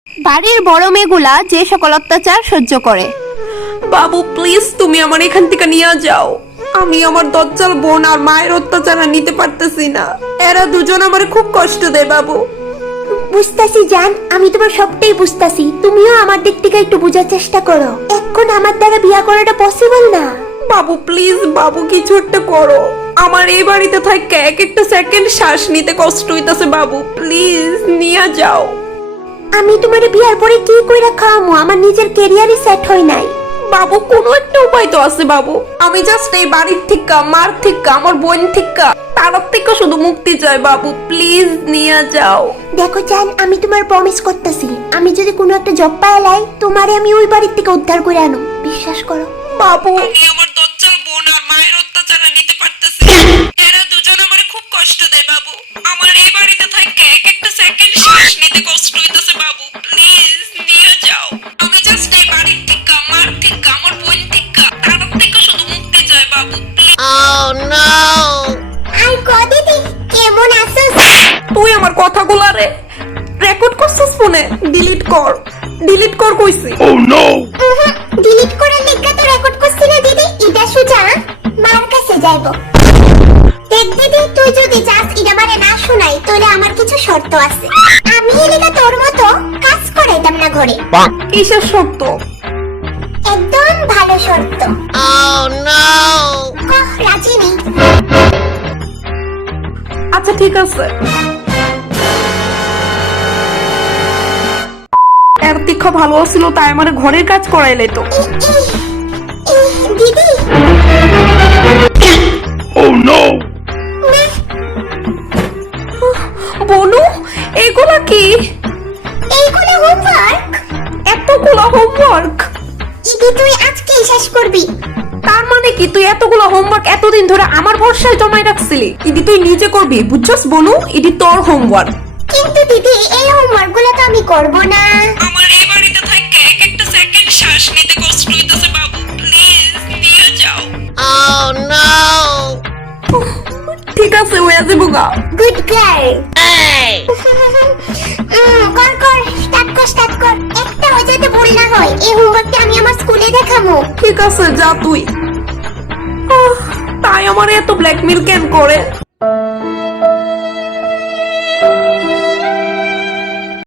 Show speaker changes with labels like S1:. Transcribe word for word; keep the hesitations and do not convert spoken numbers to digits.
S1: বাড়ির বড় মেয়েগুলা যে সকল অত্যাচার সহ্য করে।
S2: বাবু প্লিজ তুমি আমার এখান থেকে নিয়ে যাও। আমি আমার দজ্জাল বোন আর মায়ের অত্যাচার আর নিতে পারতেছি না। এরা দুজন আমার খুব কষ্ট দেয় বাবু।
S3: বুঝতাছি জান, আমি তোমার সবটাই বুঝতাছি। তুমিও আমার দিক থেকে একটু বোঝার চেষ্টা করো। এখন আমার দ্বারা বিয়া করাটা পসিবল না।
S2: বাবু প্লিজ বাবু কিছু একটা করো। আমার এই বাড়িতে থাকে এক একটা সেকেন্ড শ্বাস নিতে কষ্ট হইতাছে বাবু, প্লিজ নিয়ে যাও।
S3: আমি তোমার বিয়ার পরে কি কইরা খাওয়ামু? আমার নিজের ক্যারিয়ারই সেট হয় নাই।
S2: বাবু কোনো একটা উপায় তো আছে বাবু। আমি জাস্ট এই বাড়ির থেকে, মার থেকে, আমার বোন থেকে, তার থেকে শুধু মুক্তি চাই বাবু, প্লিজ নিয়ে যাও।
S3: দেখো জান, আমি তোমার প্রমিস করতেছি, আমি যদি কোনো একটা জব পাইলাই তোমারে আমি ওই বাড়ির থেকে উদ্ধার করে আনো। বিশ্বাস করো
S2: বাবু। আমি আমার দজ্জাল বোন আর মায়ের অত্যাচার নিতে পারতেছি। এরা দুজন আমার খুব কষ্ট দেয় বাবু। আমার এই বাড়িতে থাকে এক একটা সেকেন্ড শ্বাস নিতে কষ্ট হইতাছে বাবু, প্লিজ নিয়ে যাও। আমি জাস্ট এই বাড়ির থেকে, মার থেকে, আমার বোন থেকে, তার থেকে শুধু মুক্তি চাই বাবু, প্লিজ।
S3: আই গো দিদি, কেমন আছিস?
S2: তুই আমার কথাগুলো রে রেকর্ড করছিস ফোনে? ডিলিট কর, ডিলিট কর কইছি।
S3: ডিলিট করার লিগা তো রেকর্ড করছি না দিদি। এটা সুজা মার কাছে যাইব। দেখ দিদি, তুই যদি চাস এটা মানে না শোনাই, তাহলে আমার কিছু শর্ত আছে। আমি এলিকা তোর মতো কাজ করাইতাম না ঘরে।
S2: কিসের শর্ত?
S3: একদম ভালো শর্ত। ওহ নো, রাজি নেই।
S2: আচ্ছা ঠিক আছে। এর দীক্ষা ভালো ছিল তাই আমার ঘরের কাজ করাইলে তো।
S3: দিদি
S2: বনু এগুলা কি?
S3: এইগুলো হোমওয়ার্ক।
S2: এতগুলো হোমওয়ার্ক?
S3: ইদি তুই আজকেই শেষ করবি।
S2: তার মানে কি তুই এতগুলো হোমওয়ার্ক এতদিন ধরে আমার ভরসায় জমাই রাখছিলি? ইদি তুই নিজে করবি, বুঝছস বনু? ইদি তোর হোমওয়ার্ক।
S3: কিন্তু দিদি এই হোমওয়ার্ক গুলো তো আমি করব না।
S2: আমার এই বাড়িতে থাকে এক একটা সেকেন্ড শ্বাস নিতে কষ্ট হইতাছে বাবু, প্লিজ নিয়ে যাও।
S3: Oh no!
S2: ঠিক আছে হয়ে যাবো গা।
S3: Good girl. এই কর কর, স্টার্ট কর স্টার্ট কর। একটা হয়ে যেতে ভুল না হয়। এই হোমওয়ার্কটা আমি আমার স্কুলে দেখাবো।
S2: ঠিক আছে যা তুই। আহ, তাই আমার এত ব্ল্যাকমেল কেন করে?